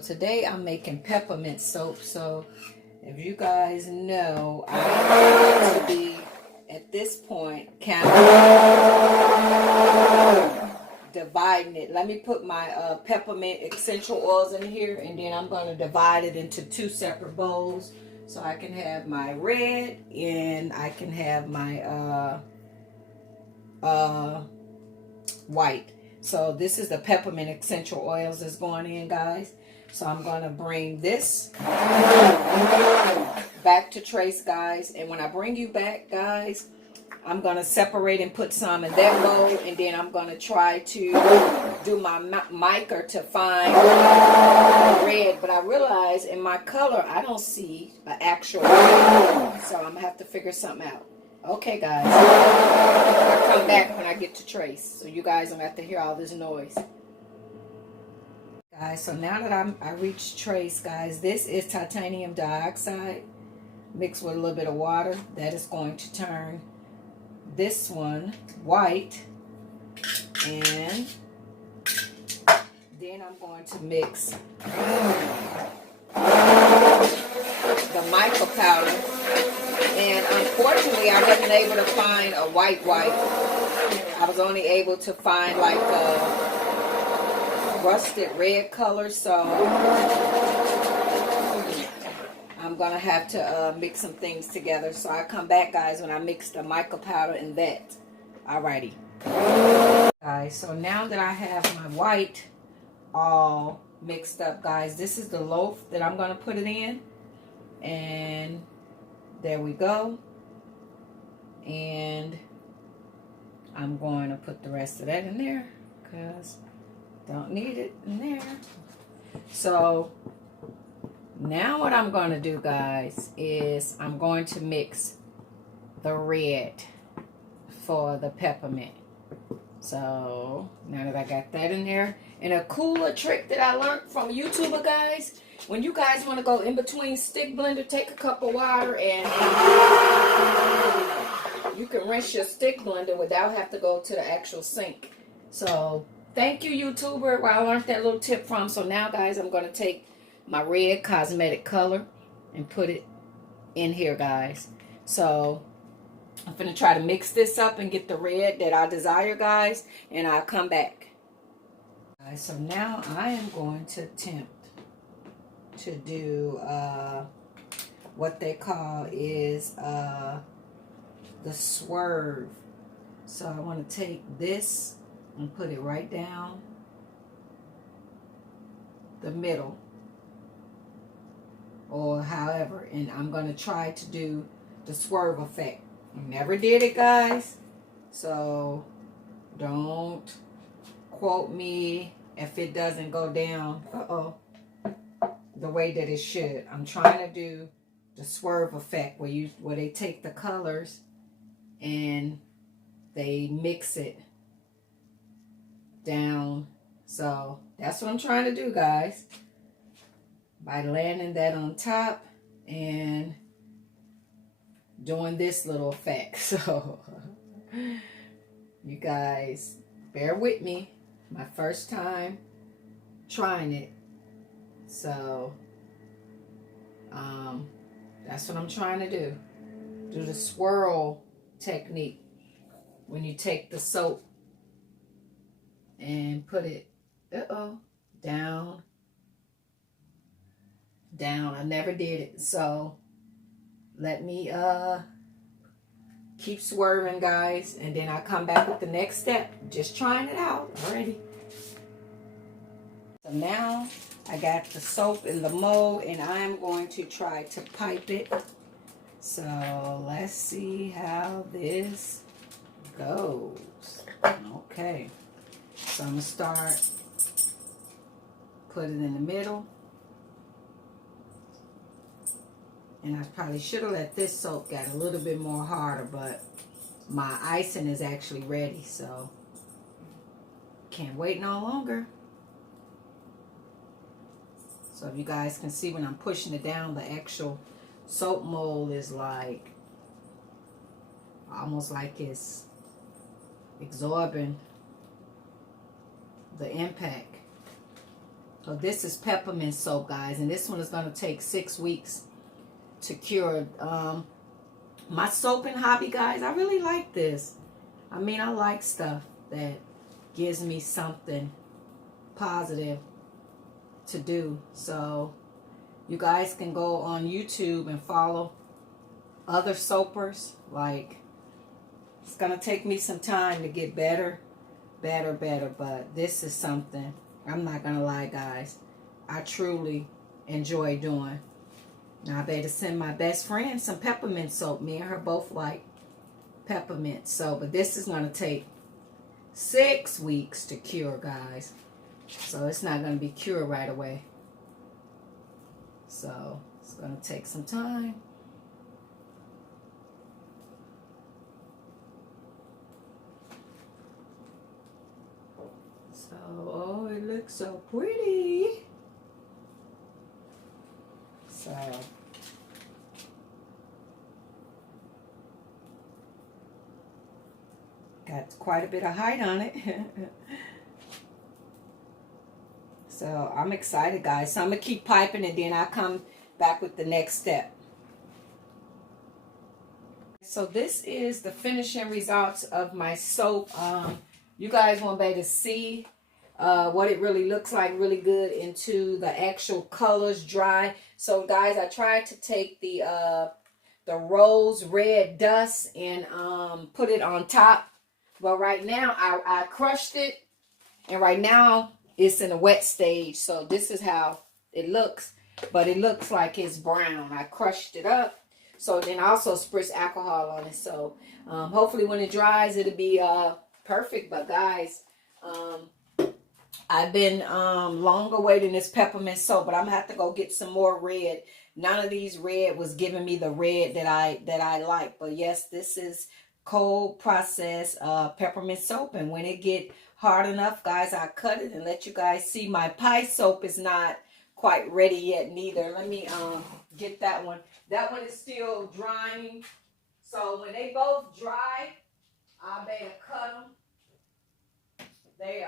today I'm making peppermint soap. So if you guys know, I'm going to be at this point kind of dividing it. Let me put my peppermint essential oils in here, and then I'm going to divide it into two separate bowls. So I can have my red and I can have my white. So this is the peppermint essential oils that's going in, guys. So I'm going to bring this back to Trace, guys. And when I bring you back, guys, I'm going to separate and put some in that bowl. And then I'm going to try to do my mica to find red. But I realize in my color, I don't see an actual red. So I'm going to have to figure something out. Okay, guys. I'll come back when I get to Trace. So you guys don't have to hear all this noise. Guys, so now that I reached Trace, guys, this is titanium dioxide mixed with a little bit of water. That is going to turn this one white. And then I'm going to mix the mica powder. And unfortunately, I wasn't able to find a white. I was only able to find like a rusted red color. So I'm going to have to mix some things together. So I come back, guys, when I mix the mica powder and that. Alrighty. Guys, so now that I have my white all mixed up, guys, this is the loaf that I'm going to put it in. And there we go. And I'm going to put the rest of that in there because don't need it in there. So now what I'm going to do, guys, is I'm going to mix the red for the peppermint. So now that I got that in there, and a cooler trick that I learned from YouTuber, guys, when you guys want to go in between stick blender, take a cup of water and you can rinse your stick blender without having to go to the actual sink. So thank you, YouTuber, where I learned that little tip from. So now, guys, I'm going to take my red cosmetic color and put it in here, guys. So I'm going to try to mix this up and get the red that I desire, guys, and I'll come back. Guys, so now I am going to attempt to do what they call is the swerve. So I want to take this and put it right down the middle, or however, and I'm going to try to do the swerve effect. I never did it, guys, so don't quote me if it doesn't go down the way that it should. I'm trying to do the swerve effect where they take the colors and they mix it down. So that's what I'm trying to do, guys, by landing that on top and doing this little effect. So you guys bear with me, my first time trying it. So that's what I'm trying to do the swirl technique when you take the soap and put it down. I never did it, so let me keep swerving, guys, and then I'll come back with the next step. Just trying it out already. So now I got the soap in the mold, and I'm going to try to pipe it. So let's see how this goes. Okay, so I'm gonna start, put it in the middle. And I probably should have let this soap get a little bit more harder, but my icing is actually ready, so can't wait no longer. So if you guys can see, when I'm pushing it down, the actual soap mold is like, almost like it's absorbing the impact So this is peppermint soap, guys, and this one is going to take 6 weeks to cure. My soaping hobby, guys, I really like this. I mean, I like stuff that gives me something positive to do. So you guys can go on YouTube and follow other soapers. Like, it's going to take me some time to get better, but this is something, I'm not going to lie, guys, I truly enjoy doing. Now I better send my best friend some peppermint soap. Me and her both like peppermint soap, but this is going to take 6 weeks to cure, guys. So it's not going to be cured right away. So it's going to take some time. So, oh, it looks so pretty. So, got quite a bit of height on it. So, I'm excited, guys. So, I'm going to keep piping and then I'll come back with the next step. So, this is the finishing results of my soap. You guys won't be able to see what it really looks like really good into the actual colors dry. So guys, I tried to take the rose red dust and put it on top, but right now I crushed it, and right now it's in a wet stage. So this is how it looks, but it looks like it's brown. I crushed it up. So then I also spritz alcohol on it. So hopefully when it dries it'll be perfect. But guys, I've been long awaiting this peppermint soap, but I'm gonna have to go get some more red. None of these red was giving me the red that I like. But yes, this is cold process peppermint soap, and when it get hard enough, guys, I cut it and let you guys see. My pie soap is not quite ready yet neither. Let me get that one. That one is still drying. So when they both dry, I better cut them. They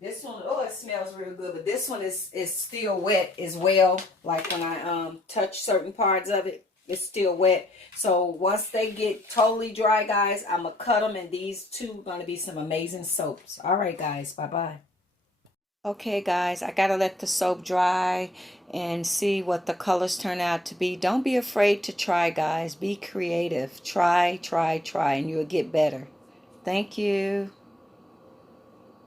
this one, oh, it smells real good, but this one is still wet as well. Like when I touch certain parts of it, it's still wet. So once they get totally dry, guys, I'm gonna cut them, and these two are gonna be some amazing soaps. All right, guys, bye-bye. Okay, guys, I gotta let the soap dry and see what the colors turn out to be. Don't be afraid to try, guys. Be creative. Try, and you'll get better. Thank you.